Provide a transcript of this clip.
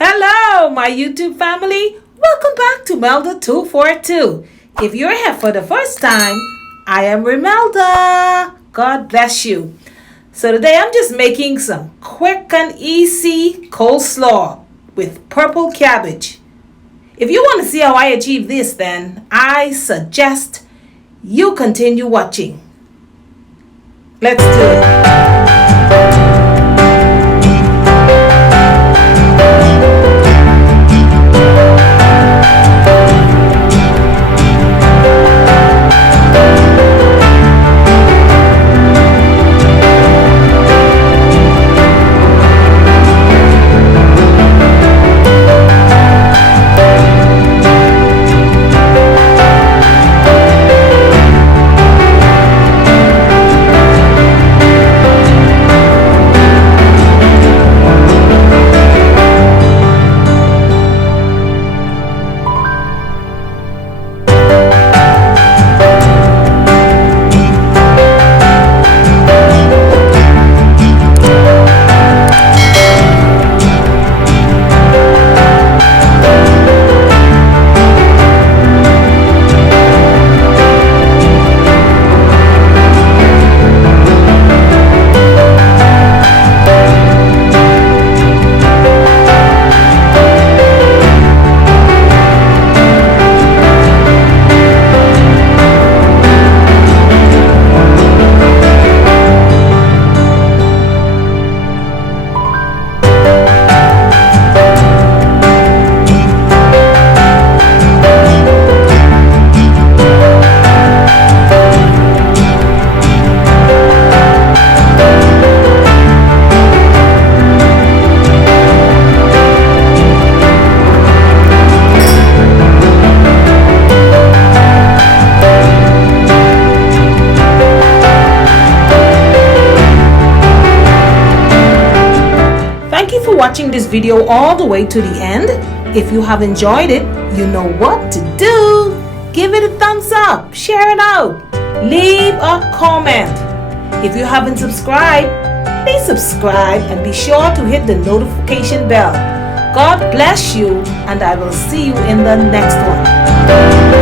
Hello, my YouTube family. Welcome back to Melda 242. If you're here for the first time, I am Melda. God bless you. So today I'm just making some quick and easy coleslaw with purple cabbage. If you want to see how I achieve this, then I suggest you continue watching. Let's do it. Thank you for watching this video all the way to the end. If you have enjoyed it, you know what to do. Give it a thumbs up, share it out, leave a comment. If you haven't subscribed, please subscribe and be sure to hit the notification bell. God bless you, and I will see you in the next one.